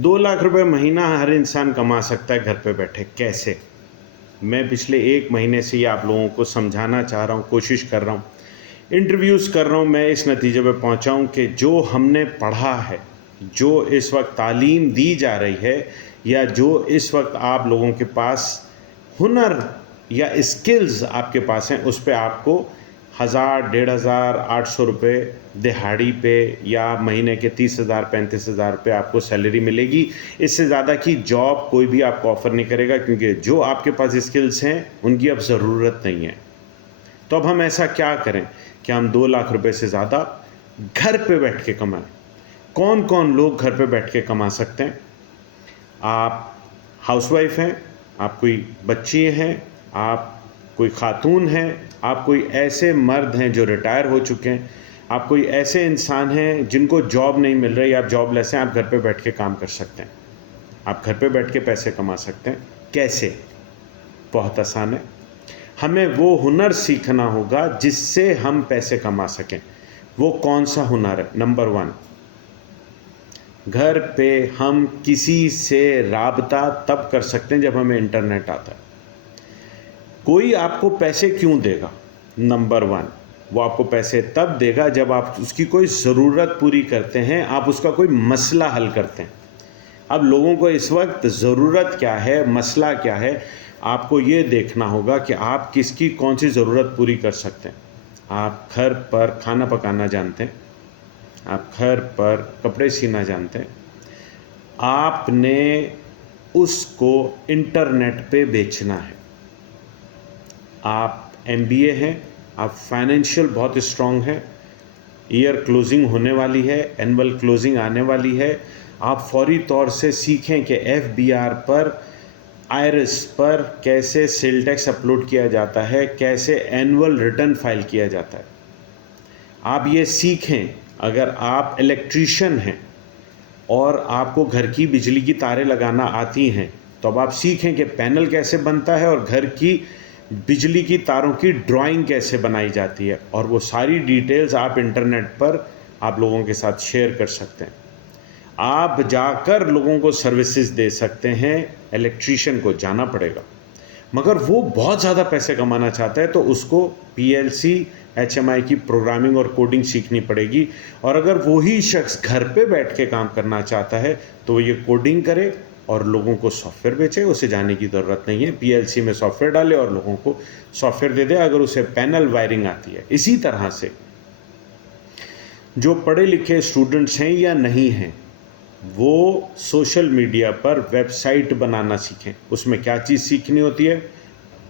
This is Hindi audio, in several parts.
2 लाख रुपए महीना हर इंसान कमा सकता है घर पे बैठे। कैसे? मैं पिछले 1 महीने से ये आप लोगों को समझाना चाह रहा हूँ, कोशिश कर रहा हूँ, इंटरव्यूज़ कर रहा हूँ। मैं इस नतीजे पे पहुँचा हूँ कि जो हमने पढ़ा है, जो इस वक्त तालीम दी जा रही है, या जो इस वक्त आप लोगों के पास हुनर या स्किल्स आपके पास हैं, उस पे आपको 1000, 1500, 800 रुपये दिहाड़ी पे या महीने के 30,000, 35,000 रुपये आपको सैलरी मिलेगी। इससे ज़्यादा की जॉब कोई भी आपको ऑफ़र नहीं करेगा, क्योंकि जो आपके पास स्किल्स हैं उनकी अब ज़रूरत नहीं है। तो अब हम ऐसा क्या करें कि हम 2 लाख रुपए से ज़्यादा घर पे बैठ के कमाएं? कौन कौन लोग घर पे बैठ के कमा सकते हैं? आप हाउसवाइफ हैं, आप कोई बच्ची हैं, आप कोई खातून हैं, आप कोई ऐसे मर्द हैं जो रिटायर हो चुके हैं, आप कोई ऐसे इंसान हैं जिनको जॉब नहीं मिल रही, आप जॉबलेस हैं, आप घर पे बैठ के काम कर सकते हैं। आप घर पे बैठ के पैसे कमा सकते हैं। कैसे? बहुत आसान है। हमें वो हुनर सीखना होगा जिससे हम पैसे कमा सकें। वो कौन सा हुनर है? नंबर 1, घर पे हम किसी से राबता तब कर सकते हैं जब हमें इंटरनेट आता है। कोई आपको पैसे क्यों देगा? नंबर 1, वो आपको पैसे तब देगा जब आप उसकी कोई ज़रूरत पूरी करते हैं, आप उसका कोई मसला हल करते हैं। अब लोगों को इस वक्त ज़रूरत क्या है, मसला क्या है, आपको ये देखना होगा कि आप किसकी कौन सी ज़रूरत पूरी कर सकते हैं। आप घर पर खाना पकाना जानते हैं, आप घर पर कपड़े सीना जानते हैं, आपने उसको इंटरनेट पे बेचना है। आप एमबीए हैं, आप फाइनेंशियल बहुत स्ट्रॉन्ग हैं, ईयर क्लोजिंग होने वाली है, एनुअल क्लोजिंग आने वाली है, आप फौरी तौर से सीखें कि एफबीआर पर, आईआरएस पर कैसे सेल टैक्स अपलोड किया जाता है, कैसे एनुअल रिटर्न फाइल किया जाता है। आप ये सीखें। अगर आप इलेक्ट्रीशियन हैं और आपको घर की बिजली की तारें लगाना आती हैं, तो अब आप सीखें कि पैनल कैसे बनता है और घर की बिजली की तारों की ड्राइंग कैसे बनाई जाती है, और वो सारी डिटेल्स आप इंटरनेट पर आप लोगों के साथ शेयर कर सकते हैं। आप जाकर लोगों को सर्विसेज दे सकते हैं। इलेक्ट्रीशियन को जाना पड़ेगा, मगर वो बहुत ज़्यादा पैसे कमाना चाहता है, तो उसको पीएलसी एचएमआई की प्रोग्रामिंग और कोडिंग सीखनी पड़ेगी। और अगर वही शख्स घर पे बैठ के काम करना चाहता है, तो वो ये कोडिंग करे और लोगों को सॉफ्टवेयर बेचे। उसे जाने की ज़रूरत नहीं है, पीएलसी में सॉफ्टवेयर डाले और लोगों को सॉफ्टवेयर दे दे, अगर उसे पैनल वायरिंग आती है। इसी तरह से जो पढ़े लिखे स्टूडेंट्स हैं या नहीं हैं, वो सोशल मीडिया पर वेबसाइट बनाना सीखें। उसमें क्या चीज़ सीखनी होती है?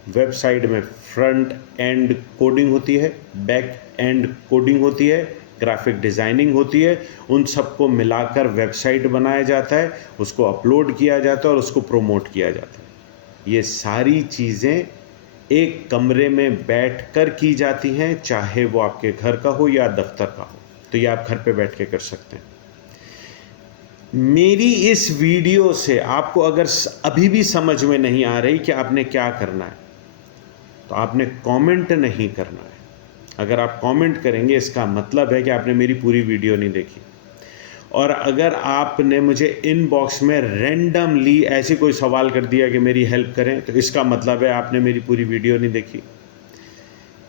वेबसाइट में फ्रंट एंड कोडिंग होती है, बैक एंड कोडिंग होती है, ग्राफिक डिज़ाइनिंग होती है। उन सबको मिलाकर वेबसाइट बनाया जाता है, उसको अपलोड किया जाता है और उसको प्रमोट किया जाता है। ये सारी चीज़ें एक कमरे में बैठकर की जाती हैं, चाहे वो आपके घर का हो या दफ्तर का हो। तो ये आप घर पे बैठ के कर सकते हैं। मेरी इस वीडियो से आपको अगर अभी भी समझ में नहीं आ रही कि आपने क्या करना है, तो आपने कमेंट नहीं करना है। अगर आप कमेंट करेंगे, इसका मतलब है कि आपने मेरी पूरी वीडियो नहीं देखी। और अगर आपने मुझे इनबॉक्स में रैंडमली ऐसे कोई सवाल कर दिया कि मेरी हेल्प करें, तो इसका मतलब है आपने मेरी पूरी वीडियो नहीं देखी।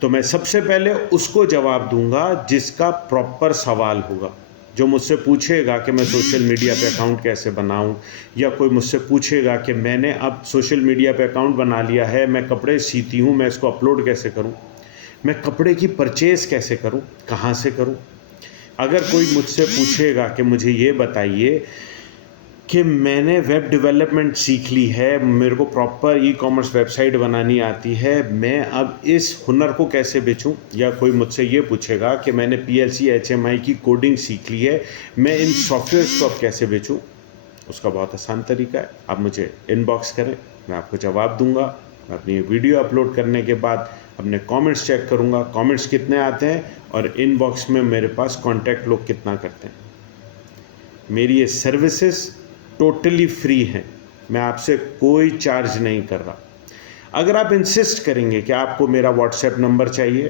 तो मैं सबसे पहले उसको जवाब दूंगा जिसका प्रॉपर सवाल होगा। जो मुझसे पूछेगा कि मैं सोशल मीडिया पे अकाउंट कैसे बनाऊं, या कोई मुझसे पूछेगा कि मैंने अब सोशल मीडिया पे अकाउंट बना लिया है, मैं कपड़े सीती हूं, मैं इसको अपलोड कैसे करूं, मैं कपड़े की परचेज़ कैसे करूं, कहां से करूं। अगर कोई मुझसे पूछेगा कि मुझे ये बताइए कि मैंने वेब डेवलपमेंट सीख ली है, मेरे को प्रॉपर ई-कॉमर्स वेबसाइट बनानी आती है, मैं अब इस हुनर को कैसे बेचूं, या कोई मुझसे ये पूछेगा कि मैंने पीएलसी एचएमआई की कोडिंग सीख ली है, मैं इन सॉफ्टवेयर्स को अब कैसे बेचूं, उसका बहुत आसान तरीका है। आप मुझे इनबॉक्स करें, मैं आपको जवाब दूंगा। मैं अपनी वीडियो अपलोड करने के बाद अपने कमेंट्स चेक करूंगा, कमेंट्स कितने आते हैं और इनबॉक्स में मेरे पास कांटेक्ट लोग कितना करते हैं। मेरी ये सर्विसेज टोटली फ्री हैं, मैं आपसे कोई चार्ज नहीं कर रहा। अगर आप इंसिस्ट करेंगे कि आपको मेरा व्हाट्सएप नंबर चाहिए,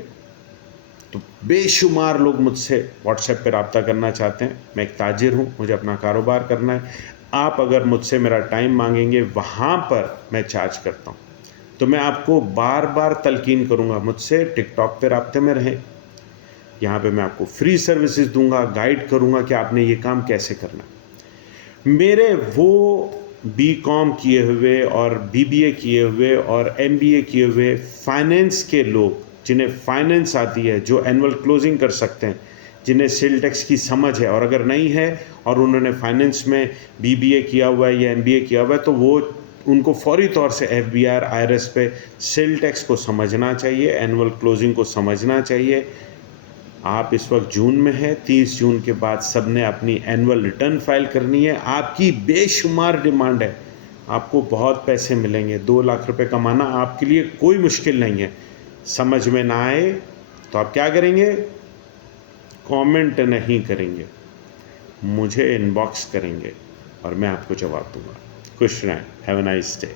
तो बेशुमार लोग मुझसे व्हाट्सएप पर रब्ता करना चाहते हैं। मैं एक ताजिर हूँ, मुझे अपना कारोबार करना है। आप अगर मुझसे मेरा टाइम मांगेंगे, वहाँ पर मैं चार्ज करता हूँ। तो मैं आपको बार बार तलकीन करूँगा, मुझसे टिकटॉक पे राब्ते में रहें। यहाँ पे मैं आपको फ्री सर्विसेज दूंगा, गाइड करूँगा कि आपने ये काम कैसे करना है। मेरे वो बीकॉम किए हुए और बीबीए किए हुए और एमबीए किए हुए फाइनेंस के लोग, जिन्हें फाइनेंस आती है, जो एनुअल क्लोजिंग कर सकते हैं, जिन्हें सेल टैक्स की समझ है, और अगर नहीं है और उन्होंने फाइनेंस में बीबीए किया हुआ है या एमबीए किया हुआ है, तो वो उनको फौरी तौर से एफबीआर आईआरएस पे सेल टैक्स को समझना चाहिए, एनुअल क्लोजिंग को समझना चाहिए। आप इस वक्त जून में हैं, 30 जून के बाद सबने अपनी एनुअल रिटर्न फाइल करनी है। आपकी बेशुमार डिमांड है, आपको बहुत पैसे मिलेंगे। 2 लाख रुपए कमाना आपके लिए कोई मुश्किल नहीं है। समझ में ना आए तो आप क्या करेंगे? कमेंट नहीं करेंगे, मुझे इनबॉक्स करेंगे और मैं आपको जवाब दूंगा। खुश रहें। Have a nice day.